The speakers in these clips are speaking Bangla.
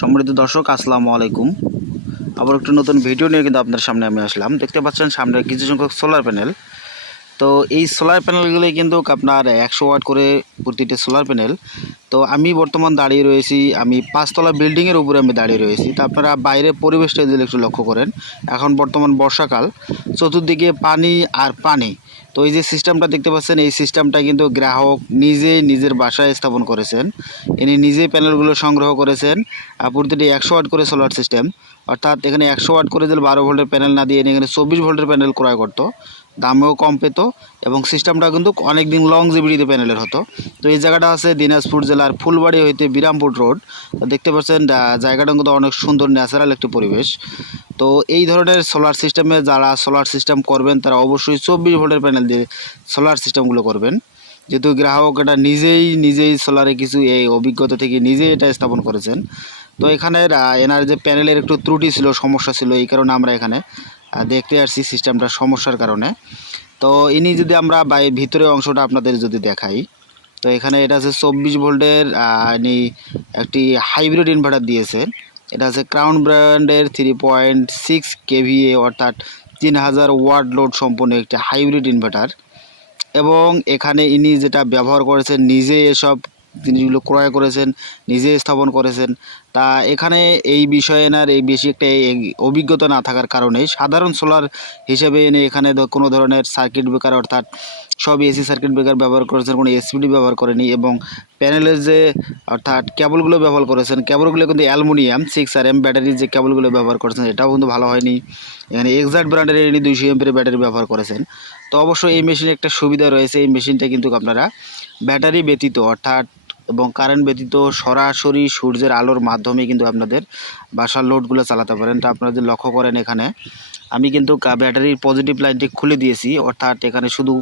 সম্মানিত দর্শক, আসসালামু আলাইকুম। আবার একটু নতুন ভিডিও নিয়ে কিন্তু আপনার সামনে আমি আসলাম। দেখতে পাচ্ছেন সামনে কিছু সংখ্যক সোলার প্যানেল। তো এই সোলার প্যানেলগুলি কিন্তু আপনার 100 ওয়াট করে প্রতিটি সোলার প্যানেল। তো আমি বর্তমান দাঁড়িয়ে রয়েছি, আমি 5 তলা বিল্ডিংয়ের উপরে আমি দাঁড়িয়ে রয়েছি। তো আপনারা বাইরের পরিবেশটা যদি একটু লক্ষ্য করেন, এখন বর্তমান বর্ষাকাল, চতুর্দিকে পানি আর পানি। তো এই যে সিস্টেমটা দেখতে পাচ্ছেন, এই সিস্টেমটা কিন্তু গ্রাহক নিজেই নিজের বাসায় স্থাপন করেছেন। ইনি নিজেই প্যানেলগুলো সংগ্রহ করেছেন। প্রতিটি 100 ওয়াট করে সোলার সিস্টেম, অর্থাৎ এখানে 100 ওয়াট করে দিলে 12 ভোল্টের প্যানেল না দিয়ে এখানে 24 ভোল্টের প্যানেল ক্রয় করতো, দামেও কম পেত এবং সিস্টেমটা কিন্তু অনেক দিন লংজিভিটিতে প্যানেলের হতো। তো এই জায়গাটা আছে দিনাজপুর জেলার ফুলবাড়ি হইতে বিরামপুর রোড। দেখতে পাচ্ছেন জায়গাটা কিন্তু অনেক সুন্দর ন্যাচারাল একটি পরিবেশ। তো এই ধরনের সোলার সিস্টেমে যারা সোলার সিস্টেম করবেন তারা অবশ্যই 24 ভোল্টের প্যানেল দিয়ে সোলার সিস্টেমগুলো করবেন, যেহেতু গ্রাহক এটা নিজেই সোলারে কিছু এই অভিজ্ঞতা থেকে নিজেই এটা স্থাপন করেছেন। তো এখানের এনার যে প্যানেলের একটু ত্রুটি ছিল, সমস্যা ছিল, এই কারণে আমরা এখানে দেখতে আসছি সিস্টেমটার সমস্যার কারণে। তো ইনি যদি আমরা ভিতরের অংশটা আপনাদের যদি দেখাই, তো এখানে এটা আছে 24 ভোল্টের ইনি একটি হাইব্রিড ইনভার্টার দিয়েছে। এটা আছে ক্রাউন ব্র্যান্ডের 3.6 কেভিএ, অর্থাৎ 3000 ওয়াট লোড সম্পন্ন একটি হাইব্রিড ইনভার্টার। এবং এখানে ইনি যেটা ব্যবহার করেছেন, নিজে এসব জিনিসগুলো ক্রয় করেছেন, নিজে স্থাপন করেছেন। তা এখানে এই বিষয়ে এনার এই বেশি একটা অভিজ্ঞতা না থাকার কারণে সাধারণ সোলার হিসেবে এনে এখানে কোনো ধরনের সার্কিট ব্রেকার, অর্থাৎ সব এসি সার্কিট ব্রেকার ব্যবহার করেছেন, কোনো এসপিডি ব্যবহার করেনি। এবং প্যানেলের যে অর্থাৎ কেবলগুলো ব্যবহার করেছেন, কেবলগুলো কিন্তু অ্যালুমিনিয়াম 6RM ব্যাটারির যে কেবলগুলো ব্যবহার করেছেন এটাও কিন্তু ভালো হয়নি। এখানে এক্সাক্ট ব্র্যান্ডের ইনি 200 এমপির ব্যাটারি ব্যবহার করেছেন। তো অবশ্যই এই মেশিনে একটা সুবিধা রয়েছে, এই মেশিনটা কিন্তু আপনারা ব্যাটারি ব্যতীত অর্থাৎ এবং কারেন্ট ব্যতীত সরাসরি সূর্যের আলোর মাধ্যমে কিন্তু আপনাদের বাসার লোডগুলো চালাতে পারেন। তা আপনারা যদি লক্ষ্য করেন, এখানে আমি কিন্তু ব্যাটারির পজিটিভ লাইনটি খুলে দিয়েছি, অর্থাৎ এখানে শুধু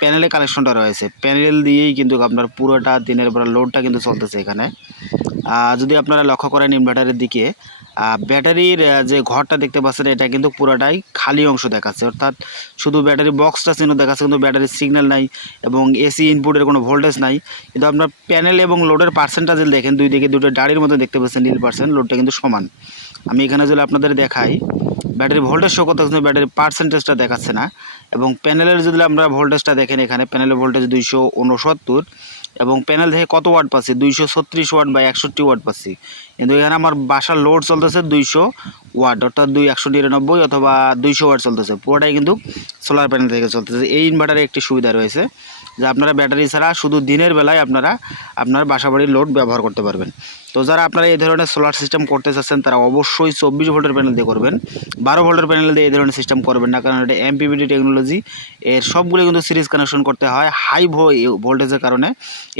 প্যানেলে কানেকশনটা রয়েছে, প্যানেল দিয়েই কিন্তু আপনার পুরোটা দিনের বেলা লোডটা কিন্তু চলতেছে এখানে। যদি আপনারা লক্ষ্য করেন ইনভার্টারের দিকে, ব্যাটারির যে ঘরটা দেখতে পাচ্ছেন এটা কিন্তু পুরোটাই খালি অংশ দেখাচ্ছে, অর্থাৎ শুধু ব্যাটারি বক্সটা চিহ্ন দেখাচ্ছে, কিন্তু ব্যাটারির সিগন্যাল নাই এবং এসি ইনপুটের কোনো ভোল্টেজ নাই। কিন্তু আপনার প্যানেল এবং লোডের পার্সেন্টেজ দেখেন, দুই দিকে দুটো ডাড়ির মধ্যে দেখতে পাচ্ছেন নীল পার্সেন্ট, লোডটা কিন্তু সমান। আমি এখানে যদি আপনাদের দেখাই, ব্যাটারি ভোল্টেজ শো করতে কিন্তু ব্যাটারির পার্সেন্টেজটা দেখাচ্ছে না। এবং প্যানেলের যদি আমরা ভোল্টেজটা দেখেন, এখানে প্যানেলের ভোল্টেজ 269 এবং প্যানেল থেকে কত ওয়াট পাচ্ছি, 236 ওয়াট বা 61 ওয়াট পাচ্ছি। কিন্তু এখানে আমার বাসার লোড চলতেছে 200 ওয়াট, অর্থাৎ 199 অথবা 200 ওয়াট চলতেছে, পুরোটাই কিন্তু সোলার প্যানেল থেকে চলতেছে। এই ইনভার্টারে একটি সুবিধা রয়েছে যে আপনারা ব্যাটারি ছাড়া শুধু দিনের বেলায় আপনারা আপনার বাসাবাড়ির লোড ব্যবহার করতে পারবেন। তো যারা আপনারা এই ধরনের সোলার সিস্টেম করতে চাচ্ছেন তারা অবশ্যই 24 ভোল্টের প্যানেল দিয়ে করবেন, 12 ভোল্টের প্যানেল দিয়ে এই ধরনের সিস্টেম করবেন না, কারণ এটা এমপিপিটি টেকনোলজি, এর সবগুলো কিন্তু সিরিজ কানেকশন করতে হয়। হাই ভোল্টেজের কারণে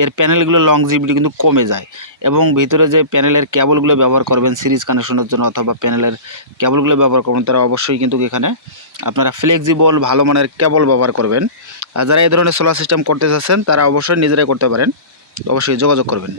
এর প্যানেলগুলো লংজিভিটি কিন্তু কমে যায়। এবং ভিতরে যে প্যানেলের কেবলগুলো ব্যবহার করবেন সিরিজ কানেকশনের জন্য অথবা প্যানেলের কেবলগুলো ব্যবহার করবেন, তারা অবশ্যই কিন্তু এখানে আপনারা ফ্লেক্সিবল ভালো মানের কেবল ব্যবহার করবেন। আর যারা এই ধরনের সোলার সিস্টেম করতে চাচ্ছেন তারা অবশ্যই নিজেরাই করতে পারেন, অবশ্যই যোগাযোগ করবেন।